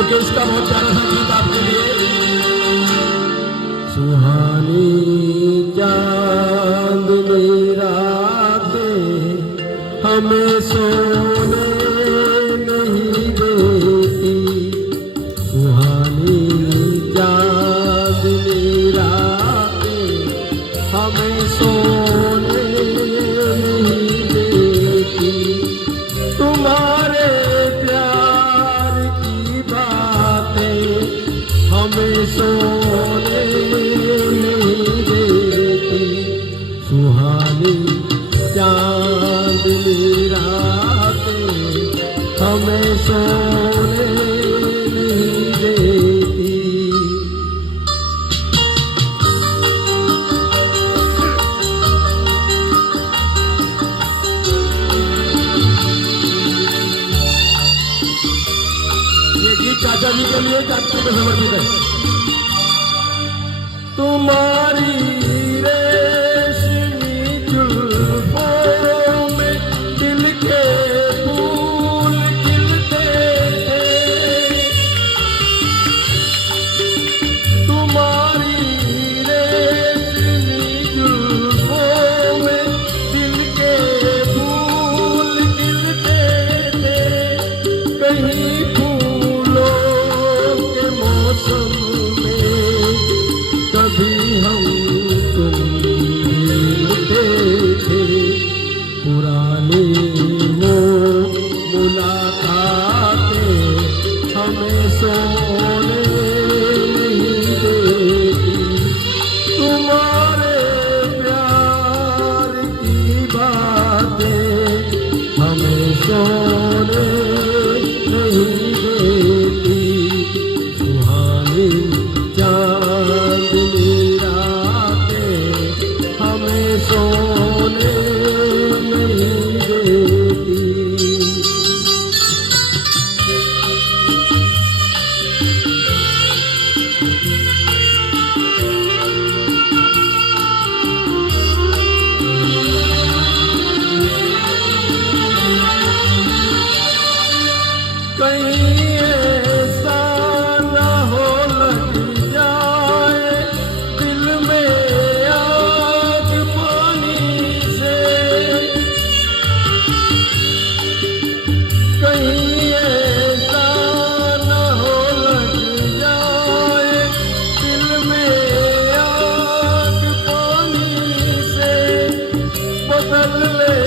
मुकेश का बहुत प्यारा सा गीत आपके लिए। सुहानी चांदनी रातें हमें सोने नहीं देती, सुहानी चांदनी रातें हमें सोने नहीं देती, तुम्हारे प्यार की बातें हमें सोने नहीं देती, सुहानी चांदनी रातें हमें सोने नहीं देती। ये गीत चाचा जी के लिए चाचा को समर्पित है। तुम्हारी रेशमी जुल्फों में दिल के फूल खिलते थे, तुम्हारी रेशमी जुल्फों में दिल के फूल खिलते थे, कहीं फूलों के मौसम में कभी हम तुम मिलते थे, पुरानी वो मुलाकातें हमें सोने नहीं देती, तुम्हारे प्यार की बातें हमें सोने नहीं देती, सुहानी चांदनी रातें हमें सोने नहीं देती। कहीं ऐसा न हो लग जाए दिल में आग पानी से, कहीं ऐसा न हो लग जाए दिल में आग पानी से, बदल ले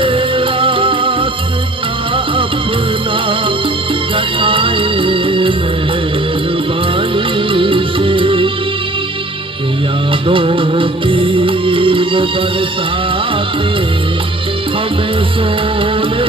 रास्ता अपना जताए मेहरबानी से, यादों की वो बरसातें हमें सोने